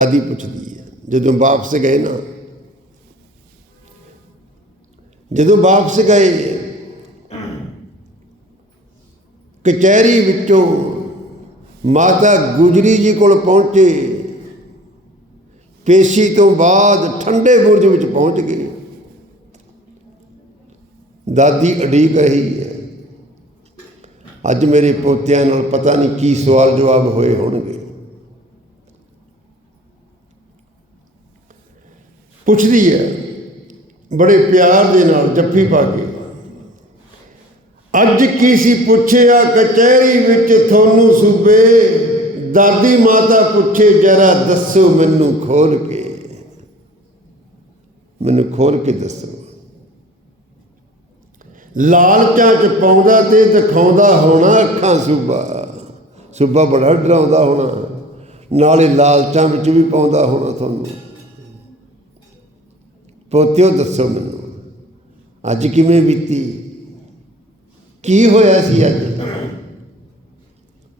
ਆਦੀ ਪੁੱਛਦੀ ਹੈ। ਜਦੋਂ ਵਾਪਸ ਗਏ ਨਾ, ਜਦੋਂ ਵਾਪਸ ਗਏ, ਕਚਹਿਰੀ ਵਿੱਚੋਂ ਮਾਤਾ ਗੁਜਰੀ ਜੀ ਕੋਲ ਪਹੁੰਚੇ, ਪੇਸ਼ੀ ਤੋਂ ਬਾਅਦ ਠੰਡੇ ਬੁਰਜ ਵਿੱਚ ਪਹੁੰਚ ਗਏ। ਦਾਦੀ ਅਡੀਕ ਰਹੀ ਹੈ। ਅੱਜ ਮੇਰੇ ਪੋਤਿਆਂ ਨਾਲ ਪਤਾ ਨਹੀਂ ਕੀ ਸਵਾਲ ਜਵਾਬ ਹੋਏ ਹੋਣਗੇ। ਪੁੱਛਦੀ ਹੈ, ਬੜੇ ਪਿਆਰ ਦੇ ਨਾਲ ਜੱਫੀ ਪਾ ਕੇ, ਅੱਜ ਕੀ ਸੀ ਪੁੱਛਿਆ ਕਚਹਿਰੀ ਵਿੱਚ ਤੁਹਾਨੂੰ ਸੂਬੇ, ਦਾਦੀ ਮਾਤਾ ਪੁੱਛੇ ਜਰਾ ਦੱਸੋ ਮੈਨੂੰ ਖੋਲ ਕੇ। ਮੈਨੂੰ ਖੋਲ ਕੇ ਦੱਸੋ। ਲਾਲਚਾਂ ਚ ਪਾਉਂਦਾ ਤੇ ਦਿਖਾਉਂਦਾ ਹੋਣਾ ਅੱਖਾਂ ਸੂਬਾ। ਸੂਬਾ ਬੜਾ ਡਰਾਉਂਦਾ ਹੋਣਾ। ਨਾਲੇ ਲਾਲਚਾਂ ਵਿੱਚ ਵੀ ਪਾਉਂਦਾ ਹੋਣਾ ਤੁਹਾਨੂੰ ਪੋਤਿਓ ਦੱਸੋ ਮੈਨੂੰ। ਅੱਜ ਕਿਵੇਂ ਬੀਤੀ? ਕੀ ਹੋਇਆ ਸੀ ਅੱਜ?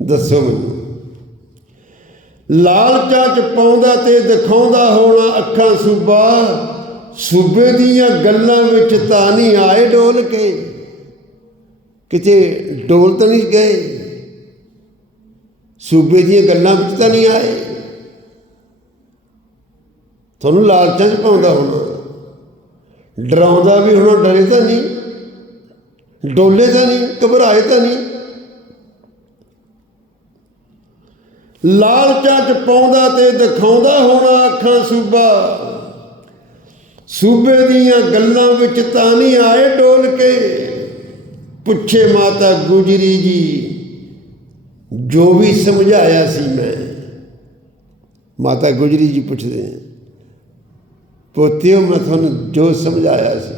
ਦੱਸੋ ਮੈਨੂੰ। ਲਾਲਚਾਂ ਚ ਪਾਉਂਦਾ ਤੇ ਦਿਖਾਉਂਦਾ ਹੋਣਾ ਅੱਖਾਂ ਸੂਬਾ, ਸੂਬੇ ਦੀਆਂ ਗੱਲਾਂ ਵਿੱਚ ਤਾਂ ਨਹੀਂ ਆਏ ਡੋਲ ਕੇ। ਕਿਤੇ ਡੋਲ ਤਾਂ ਨਹੀਂ ਗਏ। ਸੂਬੇ ਦੀਆਂ ਗੱਲਾਂ ਵਿੱਚ ਤਾਂ ਨਹੀਂ ਆਏ। ਤੁਹਾਨੂੰ ਲਾਲਚਾਂ ਚ ਪਾਉਂਦਾ ਹੋਣਾ। ਡਰਾਉਂਦਾ ਵੀ ਹੁਣ ਡਰੇ ਤਾਂ ਨਹੀਂ, ਡੋਲੇ ਤਾਂ ਨਹੀਂ, ਘਬਰਾਏ ਤਾਂ ਨਹੀਂ। ਲਾਲਚਾਂ ਚ ਪਾਉਂਦਾ ਤੇ ਦਿਖਾਉਂਦਾ ਹੋਣਾ ਅੱਖਾਂ ਸੂਬਾ। ਸੂਬੇ ਦੀਆਂ ਗੱਲਾਂ ਵਿੱਚ ਤਾਂ ਨਹੀਂ ਆਏ ਡੋਲ ਕੇ ਪੁੱਛੇ ਮਾਤਾ ਗੁਜਰੀ ਜੀ, ਜੋ ਵੀ ਸਮਝਾਇਆ ਸੀ ਮੈਂ। ਮਾਤਾ ਗੁਜਰੀ ਜੀ ਪੁੱਛਦੇ ਨੇ ਪੋਤਿਓ ਮੈਂ ਤੁਹਾਨੂੰ ਜੋ ਸਮਝਾਇਆ ਸੀ।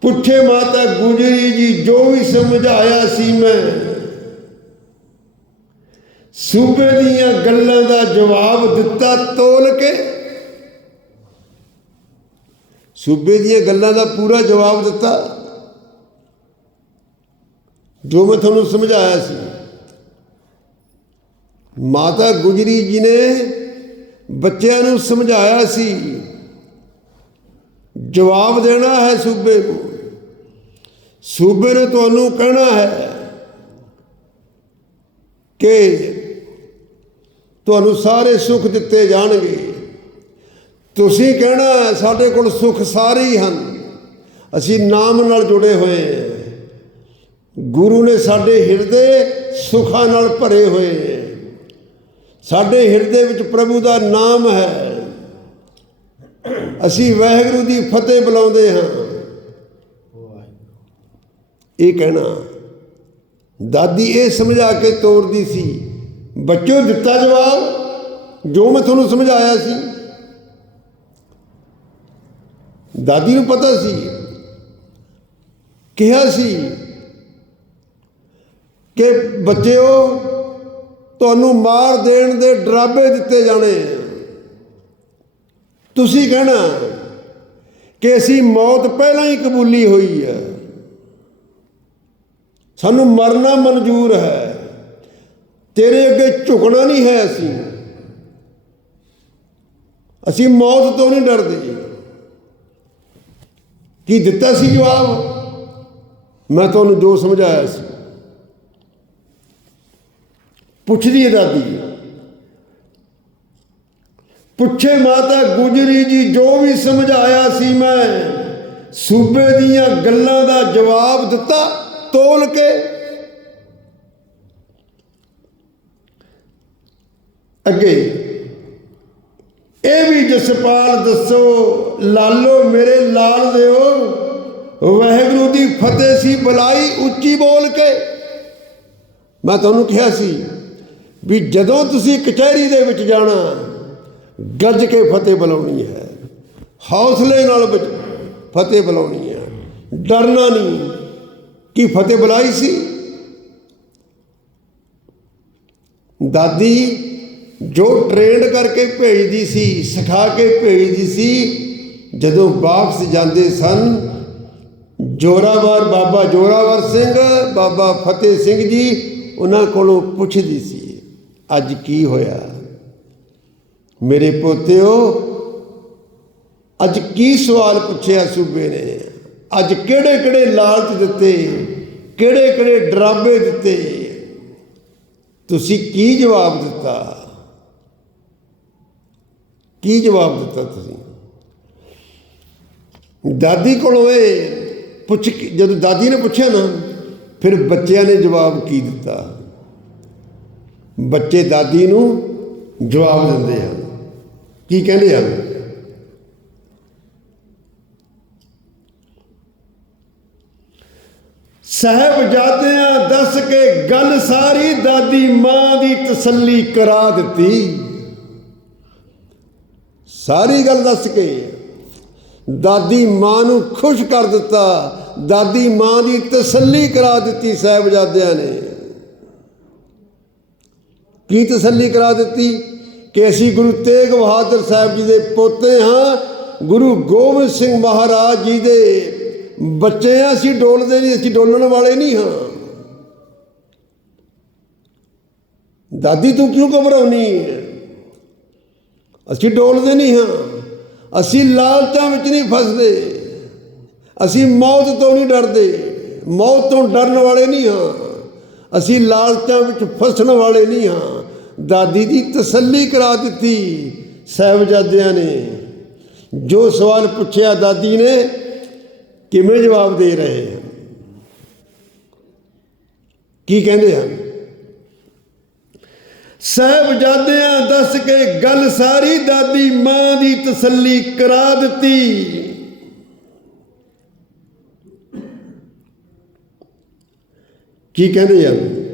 ਪੁੱਛੇ ਮਾਤਾ ਗੁਜਰੀ ਜੀ ਜੋ ਵੀ ਸਮਝਾਇਆ ਸੀ ਮੈਂ, ਸੂਬੇ ਦੀਆਂ ਗੱਲਾਂ ਦਾ ਜਵਾਬ ਦਿੱਤਾ ਤੋਲ ਕੇ। ਸੂਬੇ ਦੀਆਂ ਗੱਲਾਂ ਦਾ ਪੂਰਾ ਜਵਾਬ ਦਿੱਤਾ। ਜੋ ਮੈਂ ਤੁਹਾਨੂੰ ਸਮਝਾਇਆ ਸੀ। ਮਾਤਾ ਗੁਜਰੀ ਜੀ ਨੇ ਬੱਚਿਆਂ ਨੂੰ ਸਮਝਾਇਆ ਸੀ ਜਵਾਬ ਦੇਣਾ ਹੈ ਸੂਬੇ ਨੂੰ। ਸੂਬੇ ਨੇ ਤੁਹਾਨੂੰ ਕਹਿਣਾ ਹੈ ਕਿ ਤੁਹਾਨੂੰ ਸਾਰੇ ਸੁੱਖ ਦਿੱਤੇ ਜਾਣਗੇ। ਤੁਸੀਂ ਕਹਿਣਾ ਹੈ, ਸਾਡੇ ਕੋਲ ਸੁੱਖ ਸਾਰੇ ਹੀ ਹਨ। ਅਸੀਂ ਨਾਮ ਨਾਲ ਜੁੜੇ ਹੋਏ ਹਾਂ। ਗੁਰੂ ਨੇ ਸਾਡੇ ਹਿਰਦੇ ਸੁੱਖਾਂ ਨਾਲ ਭਰੇ ਹੋਏ ਹੈ ਸਾਡੇ ਹਿਰਦੇ ਵਿੱਚ ਪ੍ਰਭੂ ਦਾ ਨਾਮ ਹੈ। ਅਸੀਂ ਵਾਹਿਗੁਰੂ ਦੀ ਫਤਿਹ ਬੁਲਾਉਂਦੇ ਹਾਂ। ਇਹ ਕਹਿਣਾ, ਦਾਦੀ ਇਹ ਸਮਝਾ ਕੇ ਤੋਰਦੀ ਸੀ, ਬੱਚੋ ਦਿੱਤਾ ਜਵਾਬ, ਜੋ ਮੈਂ ਤੁਹਾਨੂੰ ਸਮਝਾਇਆ ਸੀ। ਦਾਦੀ ਨੂੰ ਪਤਾ ਸੀ, ਕਿਹਾ ਸੀ ਕਿ ਬੱਚਿਓ ਤੁਹਾਨੂੰ ਮਾਰ ਦੇਣ ਦੇ ਡਰਾਬੇ ਦਿੱਤੇ ਜਾਣੇ। ਤੁਸੀਂ ਕਹਿਣਾ ਕਿ ਅਸੀਂ ਮੌਤ ਪਹਿਲਾਂ ਹੀ ਕਬੂਲੀ ਹੋਈ ਹੈ। ਸਾਨੂੰ ਮਰਨਾ ਮਨਜ਼ੂਰ ਹੈ। ਤੇਰੇ ਅੱਗੇ ਝੁਕਣਾ ਨਹੀਂ ਹੈ ਅਸੀਂ। ਅਸੀਂ ਮੌਤ ਤੋਂ ਨਹੀਂ ਡਰਦੇ। ਕੀ ਦਿੱਤਾ ਸੀ ਜਵਾਬ? ਮੈਂ ਤੁਹਾਨੂੰ ਜੋ ਸਮਝਾਇਆ ਸੀ। ਪੁੱਛਦੀ ਹੈ ਦਾਦੀ ਪੁੱਛੇ ਮਾਤਾ ਗੁਜਰੀ ਜੀ, ਜੋ ਵੀ ਸਮਝਾਇਆ ਸੀ ਮੈਂ, ਸੂਬੇ ਦੀਆਂ ਗੱਲਾਂ ਦਾ ਜਵਾਬ ਦਿੱਤਾ, ਤੋਲ ਕੇ। ਅੱਗੇ, ਇਹ ਵੀ ਜਸਪਾਲ ਦੱਸੋ, ਲਾਲੋ ਮੇਰੇ ਲਾਲ ਦਿਓ, ਵਾਹਿਗੁਰੂ ਦੀ ਫਤਿਹ ਸੀ, ਬੁਲਾਈ ਉੱਚੀ ਬੋਲ ਕੇ। ਮੈਂ ਤੁਹਾਨੂੰ ਕਿਹਾ ਸੀ ਵੀ ਜਦੋਂ ਤੁਸੀਂ ਕਚਹਿਰੀ ਦੇ ਵਿੱਚ ਜਾਣਾ, ਗੱਜ ਕੇ ਫਤਿਹ ਬੁਲਾਉਣੀ ਹੈ। ਹੌਸਲੇ ਨਾਲ ਵਿੱਚ ਫਤਿਹ ਬੁਲਾਉਣੀ ਹੈ। ਡਰਨਾ ਨਹੀਂ ਕੀ ਫਤਿਹ ਬੁਲਾਈ ਸੀ। ਦਾਦੀ ਜੋ ਟ੍ਰੇਨਡ ਕਰਕੇ ਭੇਜਦੀ ਸੀ, ਸਿਖਾ ਕੇ ਭੇਜਦੀ ਸੀ, ਜਦੋਂ ਵਾਪਸ ਜਾਂਦੇ ਸਨ, ਜੋਰਾਵਰ ਬਾਬਾ ਜੋਰਾਵਰ ਸਿੰਘ, ਬਾਬਾ ਫਤਿਹ ਸਿੰਘ ਜੀ, ਉਹਨਾਂ ਕੋਲੋਂ ਪੁੱਛਦੀ ਸੀ। ਅੱਜ ਕੀ ਹੋਇਆ? ਮੇਰੇ ਪੋਤਿਓ, ਅੱਜ ਕੀ ਸਵਾਲ ਪੁੱਛਿਆ ਸੂਬੇ ਨੇ? ਅੱਜ ਕਿਹੜੇ ਕਿਹੜੇ ਲਾਲਚ ਦਿੱਤੇ? ਕਿਹੜੇ ਕਿਹੜੇ ਡਰਾਬੇ ਦਿੱਤੇ? ਤੁਸੀਂ ਕੀ ਜਵਾਬ ਦਿੱਤਾ? ਕੀ ਜਵਾਬ ਦਿੱਤਾ ਤੁਸੀਂ? ਦਾਦੀ ਕੋਲੋਂ ਇਹ ਪੁੱਛ ਕੇ, ਜਦੋਂ ਦਾਦੀ ਨੇ ਪੁੱਛਿਆ ਨਾ, ਫਿਰ ਬੱਚਿਆਂ ਨੇ ਜਵਾਬ ਕੀ ਦਿੱਤਾ? ਬੱਚੇ ਦਾਦੀ ਨੂੰ ਜਵਾਬ ਦਿੰਦੇ ਹਨ। ਕੀ ਕਹਿੰਦੇ ਹਨ? ਸਾਹਿਬਜ਼ਾਦਿਆਂ ਦੱਸ ਕੇ ਗੱਲ ਸਾਰੀ ਦਾਦੀ ਮਾਂ ਦੀ ਤਸੱਲੀ ਕਰਾ ਦਿੱਤੀ। ਸਾਰੀ ਗੱਲ ਦੱਸ ਕੇ ਦਾਦੀ ਮਾਂ ਨੂੰ ਖੁਸ਼ ਕਰ ਦਿੱਤਾ। ਦਾਦੀ ਮਾਂ ਦੀ ਤਸੱਲੀ ਕਰਾ ਦਿੱਤੀ ਸਾਹਿਬਜ਼ਾਦਿਆਂ ਨੇ। ਕੀ ਤਸੱਲੀ ਕਰਾ ਦਿੱਤੀ ਕਿ ਅਸੀਂ ਗੁਰੂ ਤੇਗ ਬਹਾਦਰ ਸਾਹਿਬ ਜੀ ਦੇ ਪੋਤੇ ਹਾਂ, ਗੁਰੂ ਗੋਬਿੰਦ ਸਿੰਘ ਮਹਾਰਾਜ ਜੀ ਦੇ ਬੱਚੇ ਹਾਂ, ਅਸੀਂ ਡੋਲਦੇ ਨਹੀਂ, ਅਸੀਂ ਡੋਲਣ ਵਾਲੇ ਨਹੀਂ ਹਾਂ। ਦਾਦੀ ਤੂੰ ਕਿਉਂ ਘਬਰਾਉਣੀ ਅਸੀਂ ਡੋਲਦੇ ਨਹੀਂ ਹਾਂ, ਅਸੀਂ ਲਾਲਚਾਂ ਵਿੱਚ ਨਹੀਂ ਫਸਦੇ, ਅਸੀਂ ਮੌਤ ਤੋਂ ਨਹੀਂ ਡਰਦੇ, ਮੌਤ ਤੋਂ ਡਰਨ ਵਾਲੇ ਨਹੀਂ ਹਾਂ। ਅਸੀਂ ਲਾਲਚਾਂ ਵਿੱਚ ਫਸਣ ਵਾਲੇ ਨਹੀਂ ਹਾਂ। ਦਾਦੀ ਦੀ ਤਸੱਲੀ ਕਰਾ ਦਿੱਤੀ ਸਾਹਿਬਜ਼ਾਦਿਆਂ ਨੇ। ਜੋ ਸਵਾਲ ਪੁੱਛਿਆ ਦਾਦੀ ਨੇ, ਕਿਵੇਂ ਜਵਾਬ ਦੇ ਰਹੇ ਹਨ? ਕੀ ਕਹਿੰਦੇ ਹਨ? ਸਾਹਿਬਜ਼ਾਦਿਆਂ ਦੱਸ ਕੇ ਗੱਲ ਸਾਰੀ ਦਾਦੀ ਮਾਂ ਦੀ ਤਸੱਲੀ ਕਰਾ ਦਿੱਤੀ। ਕੀ ਕਹਿੰਦੇ ਹਨ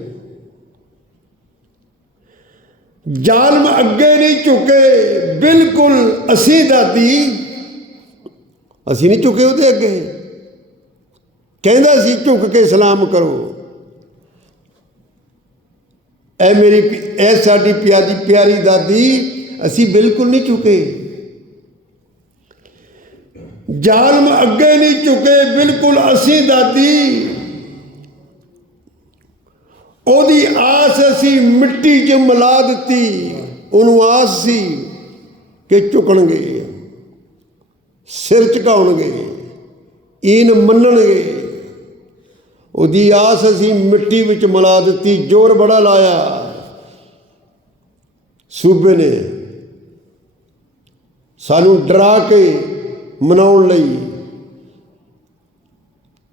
ਜ਼ਾਲਮ ਅੱਗੇ ਨਹੀਂ ਝੁਕੇ, ਬਿਲਕੁਲ ਅਸੀਂ ਦਾਦੀ ਅਸੀਂ ਨਹੀਂ ਝੁਕੇ ਉਹਦੇ ਅੱਗੇ। ਕਹਿੰਦਾ ਸੀ, ਝੁਕ ਕੇ ਸਲਾਮ ਕਰੋ। ਐ ਮੇਰੀ ਪਿ- ਐ ਸਾਡੀ ਪਿਆਰੀ ਪਿਆਰੀ ਦਾਦੀ, ਅਸੀਂ ਬਿਲਕੁਲ ਨਹੀਂ ਝੁਕੇ। ਜ਼ਾਲਮ ਅੱਗੇ ਨਹੀਂ ਝੁਕੇ, ਬਿਲਕੁਲ ਅਸੀਂ ਦਾਦੀ ਉਹਦੀ ਆਸ ਅਸੀਂ ਮਿੱਟੀ 'ਚ ਮਿਲਾ ਦਿੱਤੀ। ਉਹਨੂੰ ਆਸ ਸੀ ਕਿ ਝੁਕਣਗੇ, ਸਿਰ ਝੁਕਾਉਣਗੇ, ਈਨ ਮੰਨਣਗੇ। ਉਹਦੀ ਆਸ ਅਸੀਂ ਮਿੱਟੀ ਵਿੱਚ ਮਿਲਾ ਦਿੱਤੀ, ਜ਼ੋਰ ਬੜਾ ਲਾਇਆ। ਸੂਬੇ ਨੇ ਸਾਨੂੰ ਡਰਾ ਕੇ ਮਨਾਉਣ ਲਈ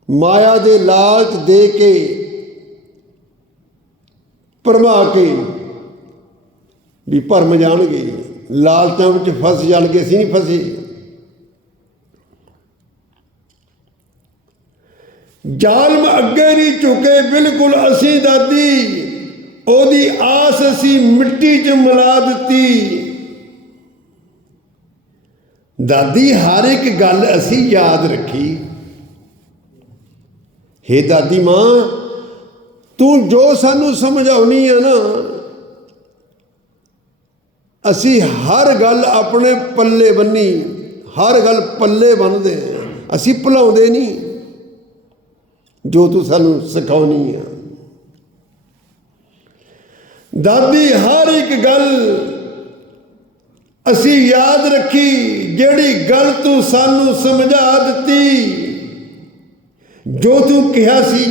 ਮਾਇਆ ਦੇ ਲਾਲਚ ਦੇ ਕੇ ਭਰਮਾ ਕੇ ਵੀ ਭਰਮ ਜਾਣਗੇ, ਲਾਲਚਾਂ ਵਿੱਚ ਫਸ ਜਾਣਗੇ, ਅਸੀਂ ਨਹੀਂ ਫਸੇ। ਜ਼ਾਲਮ ਅੱਗੇ ਨਹੀਂ ਝੁਕੇ, ਬਿਲਕੁਲ ਅਸੀਂ ਦਾਦੀ। ਉਹਦੀ ਆਸ ਅਸੀਂ ਮਿੱਟੀ 'ਚ ਮਿਲਾ ਦਿੱਤੀ। ਦਾਦੀ, ਹਰ ਇੱਕ ਗੱਲ ਅਸੀਂ ਯਾਦ ਰੱਖੀ। ਹੇ ਦਾਦੀ ਮਾਂ ਤੂੰ ਜੋ ਸਾਨੂੰ ਸਮਝਾਉਣੀ ਹੈ ਨਾ, ਅਸੀਂ ਹਰ ਗੱਲ ਆਪਣੇ ਪੱਲੇ ਬੰਨੀ, ਹਰ ਗੱਲ ਪੱਲੇ ਬੰਨਦੇ ਹਾਂ, ਅਸੀਂ ਭੁਲਾਉਂਦੇ ਨਹੀਂ, ਜੋ ਤੂੰ ਸਾਨੂੰ ਸਿਖਾਉਣੀ ਆ ਦਾਦੀ, ਹਰ ਇੱਕ ਗੱਲ ਅਸੀਂ ਯਾਦ ਰੱਖੀ, ਜਿਹੜੀ ਗੱਲ ਤੂੰ ਸਾਨੂੰ ਸਮਝਾ ਦਿੱਤੀ, ਜੋ ਤੂੰ ਕਿਹਾ ਸੀ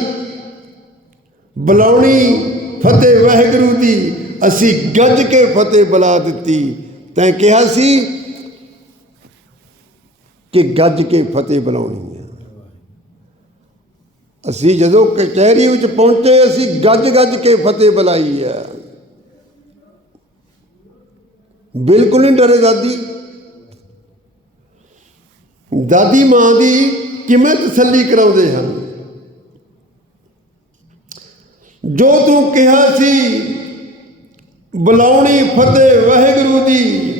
ਬੁਲਾਉਣੀ ਫਤਿਹ ਵਾਹਿਗੁਰੂ ਦੀ। ਅਸੀਂ ਗੱਜ ਕੇ ਫਤਿਹ ਬੁਲਾ ਦਿੱਤੀ। ਤੈਂ ਕਿਹਾ ਸੀ ਕਿ ਗੱਜ ਕੇ ਫਤਿਹ ਬੁਲਾਉਣੀ ਹੈ ਅਸੀਂ ਜਦੋਂ ਕਚਹਿਰੀ ਵਿੱਚ ਪਹੁੰਚੇ, ਅਸੀਂ ਗੱਜ ਗੱਜ ਕੇ ਫਤਿਹ ਬੁਲਾਈ ਹੈ ਬਿਲਕੁਲ ਨਹੀਂ ਡਰੇ ਦਾਦੀ। ਦਾਦੀ ਮਾਂ ਦੀ ਕਿਵੇਂ ਤਸੱਲੀ ਕਰਾਉਂਦੇ ਹਨ? ਜੋ ਤੂੰ ਕਿਹਾ ਸੀ, ਬੁਲਾਉਣੀ ਫਤਿਹ ਵਾਹਿਗੁਰੂ ਦੀ।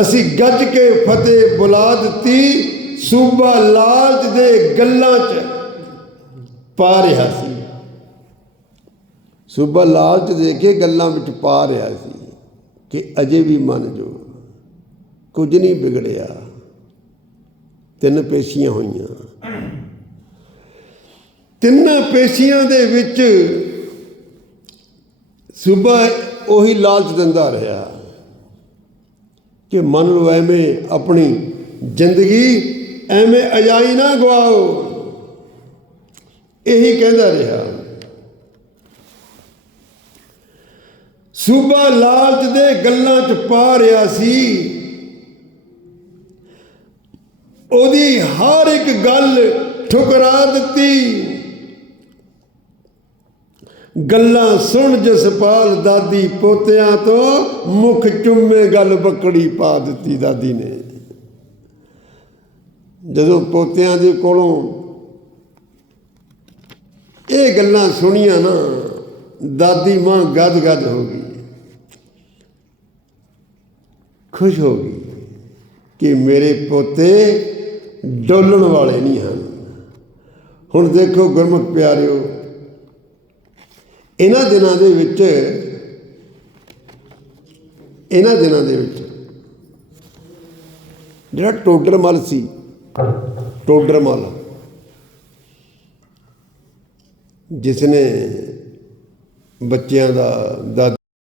ਅਸੀਂ ਗੱਜ ਕੇ ਫਤਿਹ ਬੁਲਾ ਦਿੱਤੀ ਸੂਬਾ ਲਾਲਚ ਦੇ ਗੱਲਾਂ 'ਚ ਪਾ ਰਿਹਾ ਸੀ। ਸੂਬਾ ਲਾਲਚ ਦੇ ਕੇ ਗੱਲਾਂ ਵਿੱਚ ਪਾ ਰਿਹਾ ਸੀ ਕਿ ਅਜੇ ਵੀ ਮੰਨ ਜੋ ਕੁਝ ਨਹੀਂ ਵਿਗੜਿਆ, ਤਿੰਨ ਪੇਸ਼ੀਆਂ ਹੋਈਆਂ। ਤਿੰਨਾਂ ਪੇਸ਼ੀਆਂ ਦੇ ਵਿੱਚ ਸੂਬਾ ਉਹੀ ਲਾਲਚ ਦਿੰਦਾ ਰਿਹਾ ਕਿ ਮੰਨ ਲਓ ਐਵੇਂ ਆਪਣੀ ਜ਼ਿੰਦਗੀ ਐਵੇਂ ਅਜਾਈ ਨਾ ਗਵਾਓ। ਇਹੀ ਕਹਿੰਦਾ ਰਿਹਾ। ਸੂਬਾ ਲਾਲਚ ਦੇ ਗੱਲਾਂ ਚ ਪਾ ਰਿਹਾ ਸੀ। ਉਹਦੀ ਹਰ ਇੱਕ ਗੱਲ ਠੁਕਰਾ ਦਿੱਤੀ। ਗੱਲਾਂ ਸੁਣ ਜਸਪਾਲ ਦਾਦੀ ਪੋਤਿਆਂ ਤੋਂ ਮੁਖ ਚੁੰਮੇ ਗੱਲ ਬੱਕੜੀ ਪਾ ਦਿੱਤੀ ਦਾਦੀ ਨੇ। ਜਦੋਂ ਪੋਤਿਆਂ ਦੇ ਕੋਲੋਂ ਇਹ ਗੱਲਾਂ ਸੁਣੀਆਂ ਨਾ, ਦਾਦੀ ਮਾਂ ਗਦ ਗਦ ਹੋ ਗਈ। ਖੁਸ਼ ਹੋ ਗਈ ਕਿ ਮੇਰੇ ਪੋਤੇ ਡੋਲਣ ਵਾਲੇ ਨਹੀਂ ਹਨ। ਹੁਣ ਦੇਖੋ ਗੁਰਮੁਖ ਪਿਆਰਿਓ ਇਹਨਾਂ ਦਿਨਾਂ ਦੇ ਵਿੱਚ, ਇਹਨਾਂ ਦਿਨਾਂ ਦੇ ਵਿੱਚ ਜਿਹੜਾ ਟੋਡਰ ਮਲ ਸੀ, ਟੋਡਰ ਮਲ, ਜਿਸ ਨੇ ਬੱਚਿਆਂ ਦਾ, ਦਾਦੀ